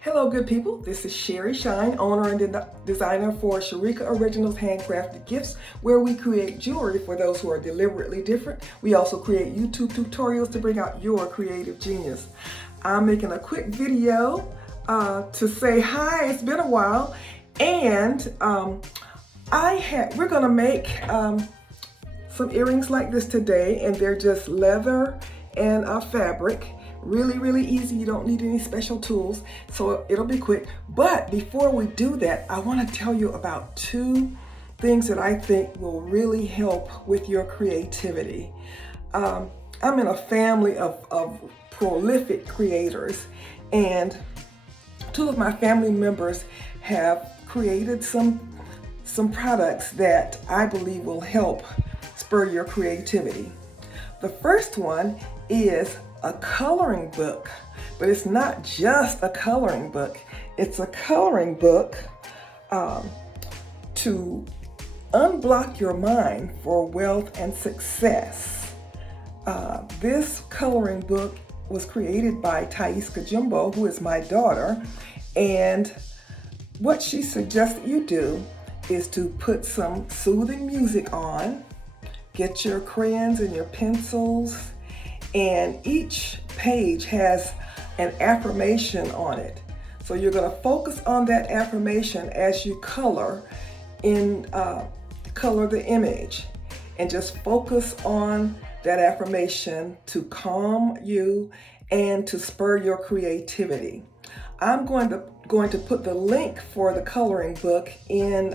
Hello, good people. This is Sherry Shine, owner and designer for Sharika Originals Handcrafted Gifts, where we create jewelry for those who are deliberately different. We also create YouTube tutorials to bring out your creative genius. I'm making a quick video to say hi. It's been a while, and we're gonna make some earrings like this today, and they're just leather and fabric. Really easy. You don't need any special tools, so it'll be quick. But before we do that, I want to tell you about two things that I think will really help with your creativity. I'm in a family of prolific creators, and two of my family members have created some products that I believe will help spur your creativity. The first one is a coloring book, but it's not just a coloring book. It's a coloring book to unblock your mind for wealth and success. This coloring book was created by Thais Kajumbo, who is my daughter, and what she suggests that you do is to put some soothing music on, get your crayons and your pencils, and each page has an affirmation on it. So you're going to focus on that affirmation as you color the image, and just focus on that affirmation to calm you and to spur your creativity. I'm going to put the link for the coloring book in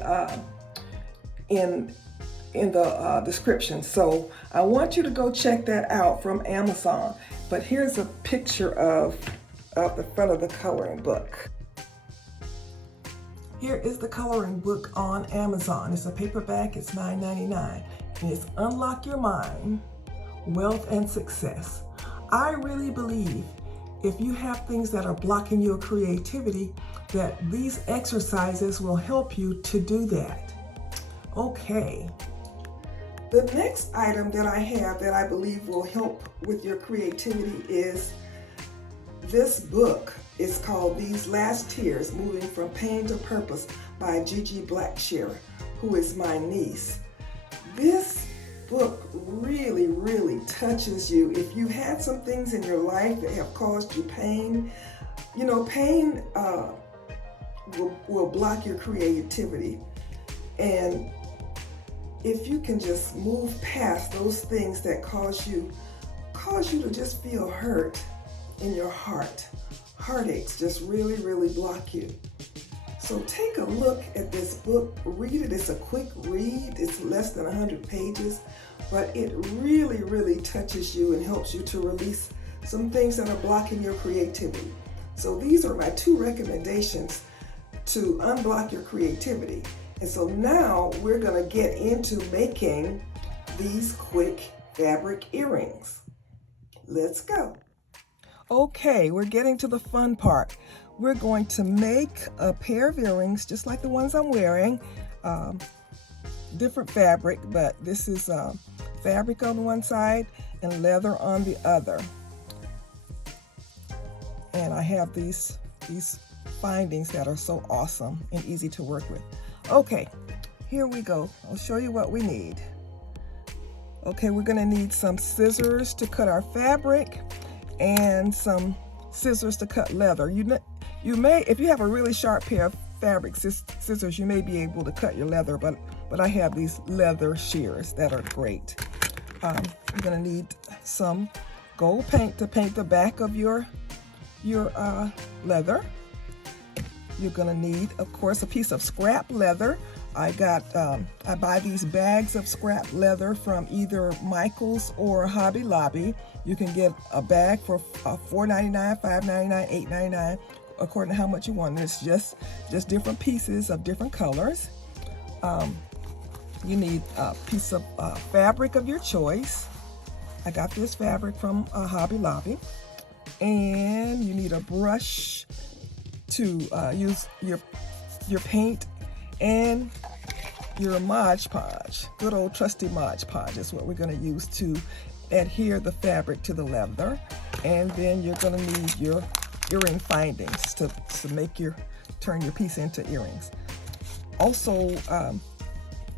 the description. So I want you to go check that out from Amazon. But here's a picture of the front of the coloring book. Here is the coloring book on Amazon. It's a paperback, it's $9.99. And it's Unlock Your Mind, Wealth and Success. I really believe if you have things that are blocking your creativity, that these exercises will help you to do that. Okay. The next item that I have that I believe will help with your creativity is this book. It's called These Last Tears, Moving from Pain to Purpose by Gigi Blackshear, who is my niece. This book really touches you. If you had some things in your life that have caused you pain, you know, pain will block your creativity. And if you can just move past those things that cause you to just feel hurt in your heart, heartaches just really block you. So take a look at this book, read it. It's a quick read. It's less than 100 pages, but it really touches you and helps you to release some things that are blocking your creativity. So these are my two recommendations to unblock your creativity. And so now we're going to get into making these quick fabric earrings. Let's go. Okay, we're getting to the fun part. We're going to make a pair of earrings just like the ones I'm wearing. Different fabric, but this is fabric on one side and leather on the other. And I have these findings that are so awesome and easy to work with. Okay, here we go. I'll show you what we need. Okay, we're gonna need some scissors to cut our fabric and some scissors to cut leather. You may, if you have a really sharp pair of fabric scissors, you may be able to cut your leather, but I have these leather shears that are great. You're gonna need some gold paint to paint the back of your leather. You're gonna need, of course, a piece of scrap leather. I buy these bags of scrap leather from either Michael's or Hobby Lobby. You can get a bag for $4.99, $5.99, $8.99, according to how much you want. It's just different pieces of different colors. You need a piece of fabric of your choice. I got this fabric from Hobby Lobby. And you need a brush to use your paint, and your Mod Podge. Good old trusty Mod Podge is what we're going to use to adhere the fabric to the leather. And then you're going to need your earring findings to make turn your piece into earrings. Also,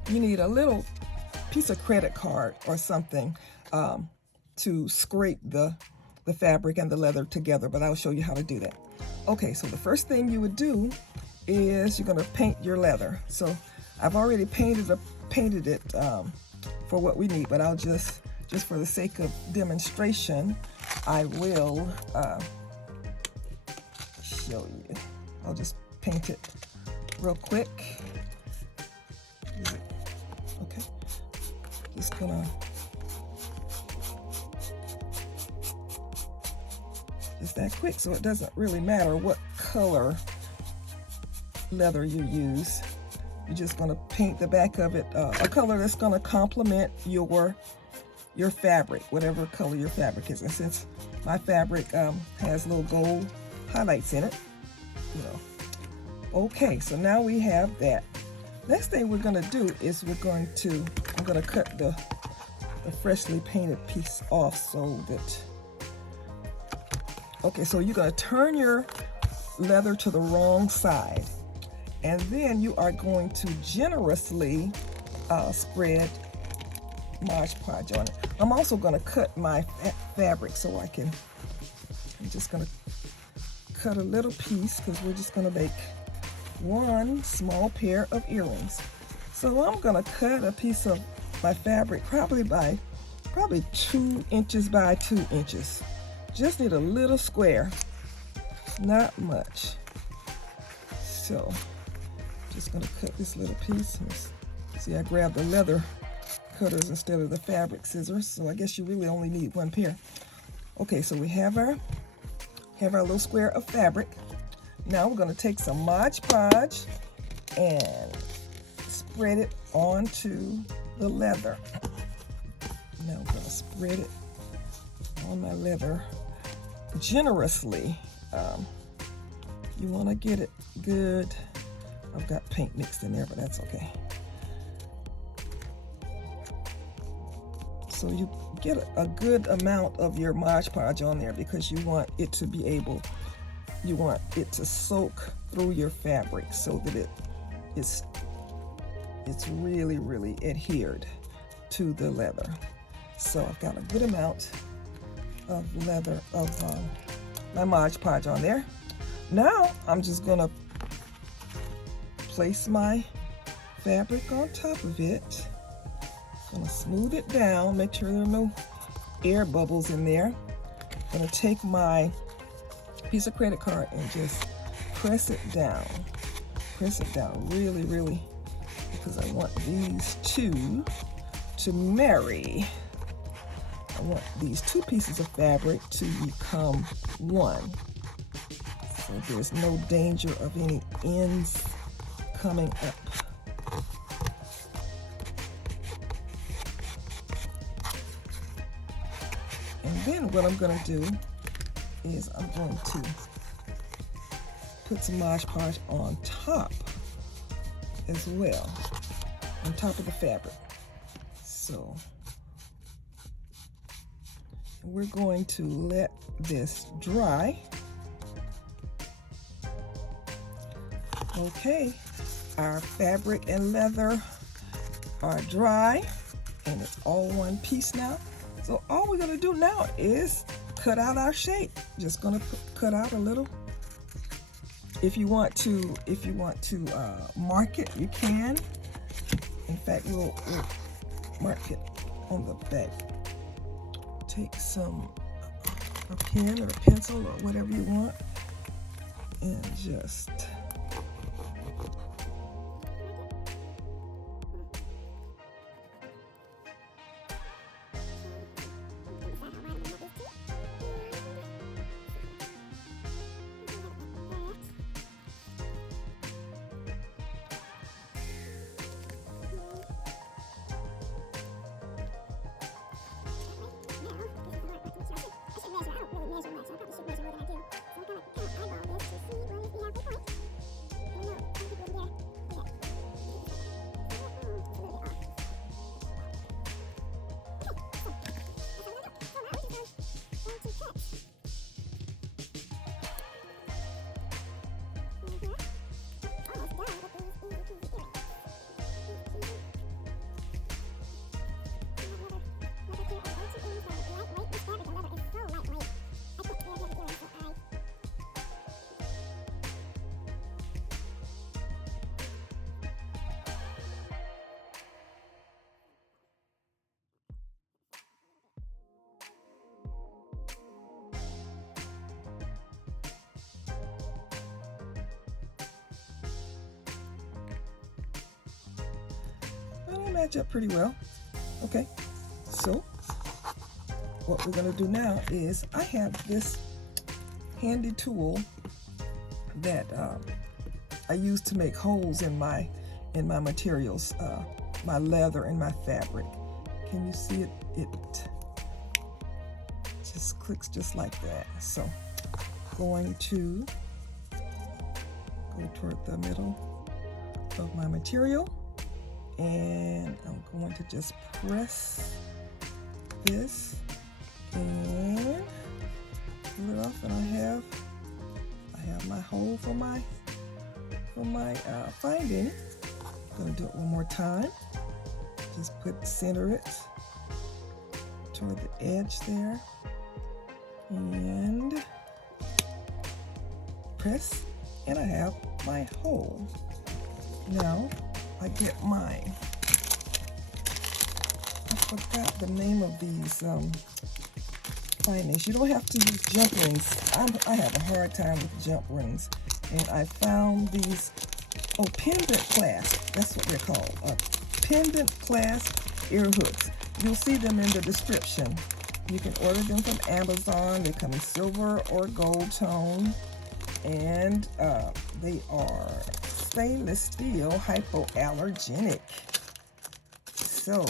you need a little piece of credit card or something to scrape the fabric and the leather together, but I'll show you how to do that. Okay, so the first thing you would do is you're going to paint your leather. So I've already painted it for what we need, but I'll just for the sake of demonstration, I will show you. I'll just paint it real quick. Okay, just gonna just that quick, so it doesn't really matter what color leather you use. You're just gonna paint the back of it a color that's gonna complement your fabric, whatever color your fabric is. And since my fabric has little gold highlights in it, you know. Okay, so now we have that. Next thing we're gonna do is I'm gonna cut the freshly painted piece off so that, okay, so you're gonna turn your leather to the wrong side, and then you are going to generously spread Mod Podge on it. I'm also going to cut my fabric so I'm just going to cut a little piece because we're just going to make one small pair of earrings. So I'm going to cut a piece of my fabric probably 2 inches by 2 inches. Just need a little square, not much. So just going to cut this little piece. See, I grabbed the leather cutters instead of the fabric scissors, so I guess you really only need one pair. Okay, so we have our little square of fabric. Now we're going to take some Mod Podge and spread it onto the leather. Now I'm going to spread it on my leather generously. You want to get it good. I've got paint mixed in there, but that's okay. So you get a good amount of your Mod Podge on there because you want it to soak through your fabric so that it's really, really adhered to the leather. So I've got a good amount of leather of my Mod Podge on there. Now I'm just gonna place my fabric on top of it. Gonna smooth it down, make sure there are no air bubbles in there. Gonna take my piece of credit card and just press it down really, really, because I want these two to marry. I want these two pieces of fabric to become one, so there's no danger of any ends coming up. And then what I'm going to do is I'm going to put some Mod Podge on top as well, on top of the fabric. So we're going to let this dry. Okay, our fabric and leather are dry and it's all one piece now. So all we're gonna do now is cut out our shape. Just gonna cut out a little. If you want to mark it, you can. In fact, we'll mark it on the back. Take a pen or a pencil or whatever you want, and just they match up pretty well. Okay, so what we're going to do now is I have this handy tool that I use to make holes in my materials, my leather and my fabric. Can you see it? It just clicks just like that. So going to go toward the middle of my material, and I'm going to just press this and pull it off, and I have my hole for my finding. I'm going to do it one more time. Just center it toward the edge there and press, and I have my hole. Now I get mine. I forgot the name of these findings. You don't have to use jump rings. I have a hard time with jump rings, and I found these pendant clasp. That's what they're called. Pendant clasp ear hooks. You'll see them in the description. You can order them from Amazon. They come in silver or gold tone, and they are stainless steel, hypoallergenic. So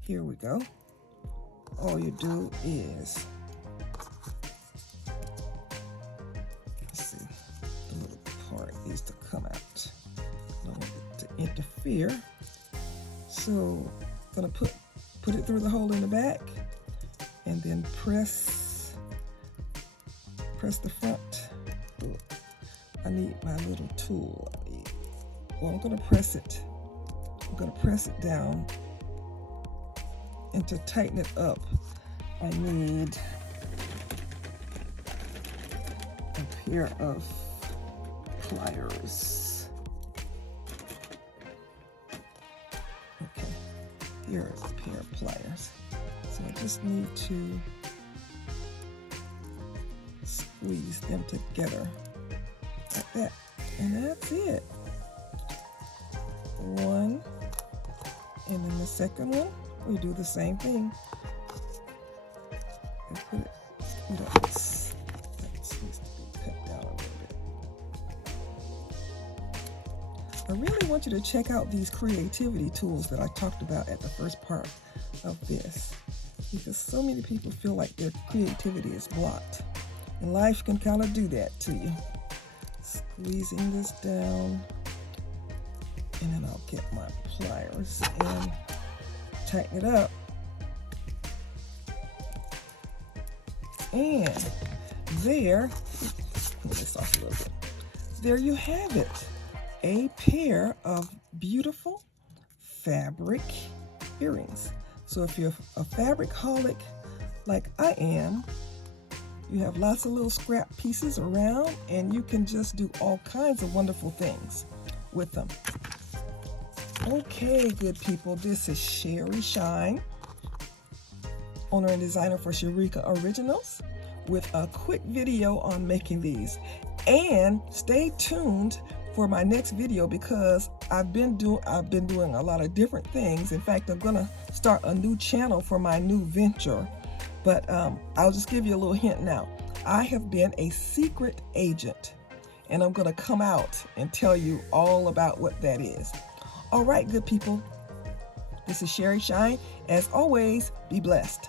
here we go. All you do is, let's see, the little part needs to come out. I don't want it to interfere. So I'm gonna put it through the hole in the back, and then press the front. I need my little tool. I'm gonna press it down, and to tighten it up, I need a pair of pliers. Okay, here's a pair of pliers. So I just need to squeeze them together like that, and that's it. One, and then the second one, we do the same thing. And put it, that needs to be cut down a little bit. I really want you to check out these creativity tools that I talked about at the first part of this, because so many people feel like their creativity is blocked, and life can kind of do that to you. Squeezing this down, and then I'll get my pliers and tighten it up. And there, pull this off a little bit. There you have it, a pair of beautiful fabric earrings. So if you're a fabric holic like I am, you have lots of little scrap pieces around, and you can just do all kinds of wonderful things with them. Okay, good people, this is Sherry Shine, owner and designer for Sherika Originals, with a quick video on making these. And stay tuned for my next video, because I've been doing a lot of different things. In fact, I'm gonna start a new channel for my new venture. But I'll just give you a little hint now. I have been a secret agent, and I'm gonna come out and tell you all about what that is. All right, good people, this is Sherry Shine. As always, be blessed.